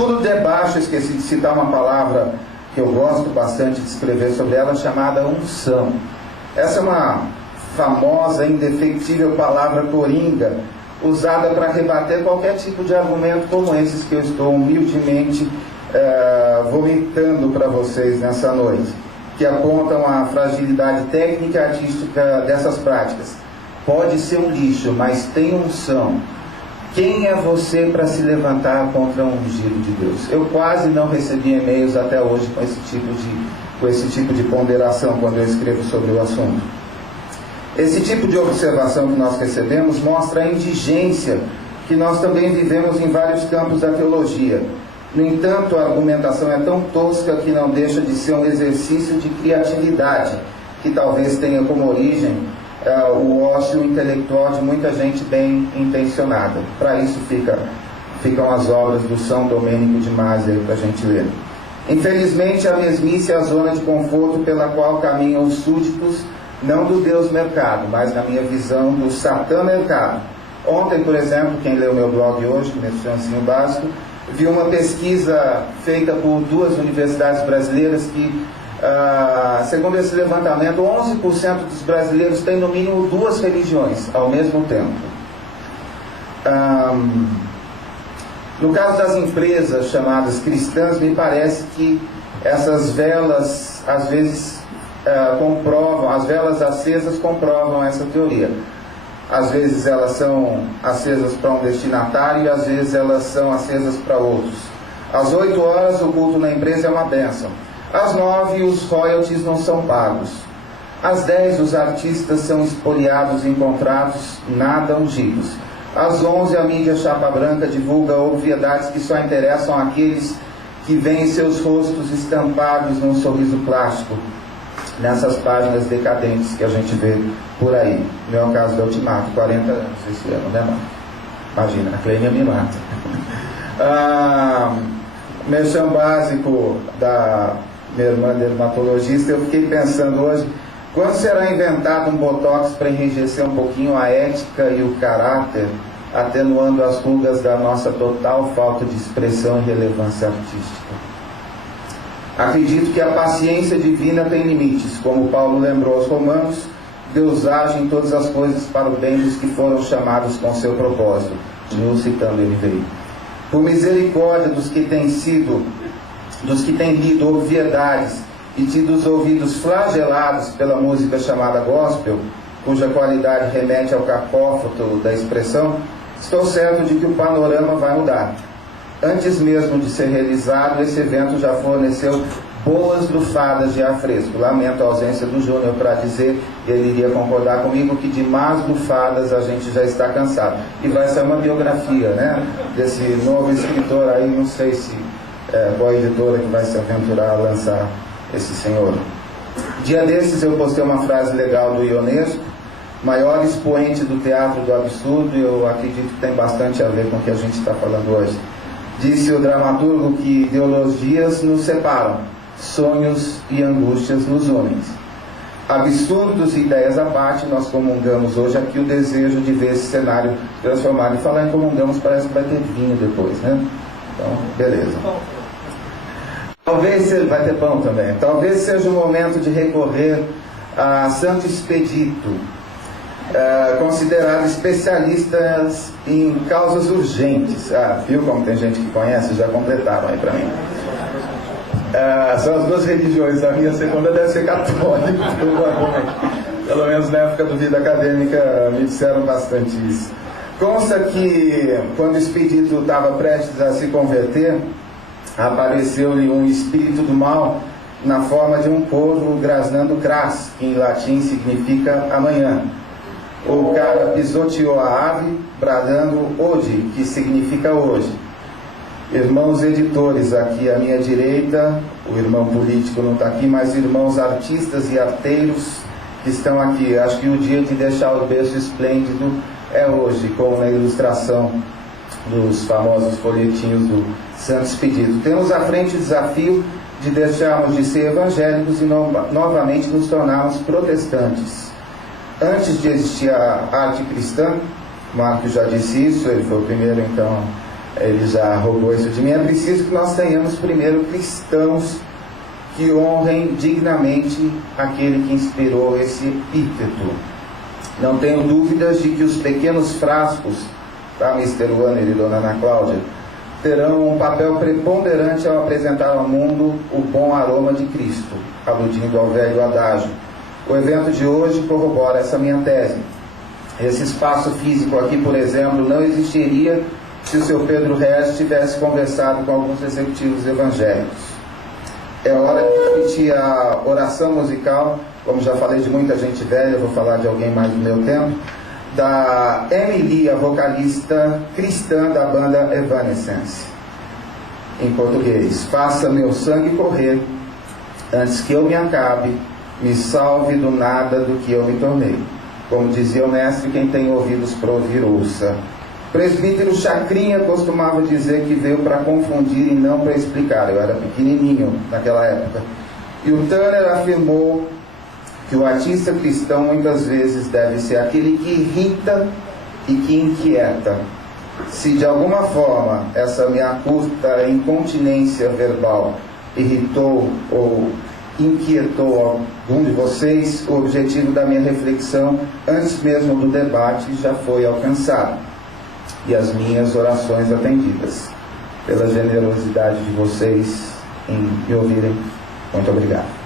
Tudo debaixo, eu esqueci de citar uma palavra que eu gosto bastante de escrever sobre ela, chamada unção. Essa é uma famosa, indefectível palavra coringa, usada para rebater qualquer tipo de argumento como esses que eu estou humildemente vomitando para vocês nessa noite, que apontam a fragilidade técnica e artística dessas práticas. Pode ser um lixo, mas tem unção. Quem é você para se levantar contra um ungido de Deus? Eu quase não recebi e-mails até hoje com esse tipo de ponderação quando eu escrevo sobre o assunto. Esse tipo de observação que nós recebemos mostra a indigência que nós também vivemos em vários campos da teologia. No entanto, a argumentação é tão tosca que não deixa de ser um exercício de criatividade, que talvez tenha como origem o ócio intelectual de muita gente bem intencionada. Para isso ficam as obras do São Domênico de Masi para a gente ler. Infelizmente, a mesmice é a zona de conforto pela qual caminham os súditos, não do Deus mercado, mas na minha visão do Satã mercado. Ontem, por exemplo, quem leu meu blog hoje, Merchanzinho Básico, viu uma pesquisa feita por 2 universidades brasileiras que, segundo esse levantamento, 11% dos brasileiros têm no mínimo 2 religiões ao mesmo tempo. No caso das empresas chamadas cristãs, me parece que essas velas às vezes as velas acesas comprovam essa teoria. Às vezes elas são acesas para um destinatário e às vezes elas são acesas para outros. Às 8 horas o culto na empresa é uma bênção. Às 9 os royalties não são pagos. Às 10 os artistas são espoliados em contratos nada ungidos. Às 11 a mídia chapa branca divulga obviedades que só interessam àqueles que veem seus rostos estampados num sorriso plástico, nessas páginas decadentes que a gente vê por aí. No meu caso do Ultimato, 40 anos esse ano, né, mano? Imagina, a Clênia me mata. Merchan básico da minha irmã dermatologista, eu fiquei pensando hoje, quando será inventado um botox para enrijecer um pouquinho a ética e o caráter, atenuando as rugas da nossa total falta de expressão e relevância artística? Acredito que a paciência divina tem limites. Como Paulo lembrou aos Romanos, Deus age em todas as coisas para o bem dos que foram chamados com seu propósito. Continuo citando NVI. Por misericórdia dos que têm lido obviedades e tido os ouvidos flagelados pela música chamada gospel, cuja qualidade remete ao cacófato da expressão, estou certo de que o panorama vai mudar. Antes mesmo de ser realizado, esse evento já forneceu boas lufadas de ar fresco. Lamento a ausência do Júnior para dizer, e ele iria concordar comigo, que de más lufadas a gente já está cansado. E vai ser uma biografia, né, desse novo escritor aí, não sei se qual editora que vai se aventurar a lançar esse senhor. Dia desses eu postei uma frase legal do Ionesco, maior expoente do teatro do absurdo, e eu acredito que tem bastante a ver com o que a gente está falando hoje. Disse o dramaturgo que ideologias nos separam, sonhos e angústias nos unem. Absurdos e ideias à parte, nós comungamos hoje aqui o desejo de ver esse cenário transformado. E falar em comungamos, parece que vai ter vinho depois, né? Então, beleza. Vai ter pão também. Talvez seja o momento de recorrer a Santo Expedito, considerado especialistas em causas urgentes. Viu como tem gente que conhece? Já completaram aí para mim. São as 2 religiões. A minha segunda deve ser católica, pelo menos na época do vida acadêmica me disseram bastante isso. Consta que quando o Expedito estava prestes a se converter, apareceu-lhe um espírito do mal na forma de um corvo grasnando cras, que em latim significa amanhã. O cara pisoteou a ave, bradando ode, que significa hoje. Irmãos editores, aqui à minha direita, o irmão político não está aqui, mas irmãos artistas e arteiros que estão aqui. Acho que o dia de deixar o berço esplêndido é hoje, com a ilustração dos famosos folhetinhos do Santo Expedito. Temos à frente o desafio de deixarmos de ser evangélicos e novamente nos tornarmos protestantes. Antes de existir a arte cristã, Marcos já disse isso, ele foi o primeiro então ele já roubou isso de mim. É preciso que nós tenhamos primeiro cristãos que honrem dignamente aquele que inspirou esse epíteto. Não tenho dúvidas de que os pequenos frascos, tá, Mr. Wanner e Dona Ana Cláudia, terão um papel preponderante ao apresentar ao mundo o bom aroma de Cristo, aludindo ao velho adágio. O evento de hoje corrobora essa minha tese. Esse espaço físico aqui, por exemplo, não existiria se o seu Pedro Reis tivesse conversado com alguns executivos evangélicos. É hora de repetir a oração musical, como já falei de muita gente velha, eu vou falar de alguém mais do meu tempo, da Emily, a vocalista cristã da banda Evanescence. Em português: faça meu sangue correr, antes que eu me acabe, me salve do nada do que eu me tornei. Como dizia o mestre, quem tem ouvidos para ouvir, ouça. O presbítero Chacrinha costumava dizer que veio para confundir e não para explicar. Eu era pequenininho naquela época. E o Tanner afirmou que o artista cristão muitas vezes deve ser aquele que irrita e que inquieta. Se de alguma forma essa minha curta incontinência verbal irritou ou inquietou algum de vocês, o objetivo da minha reflexão, antes mesmo do debate, já foi alcançado, e as minhas orações atendidas. Pela generosidade de vocês em me ouvirem, muito obrigado.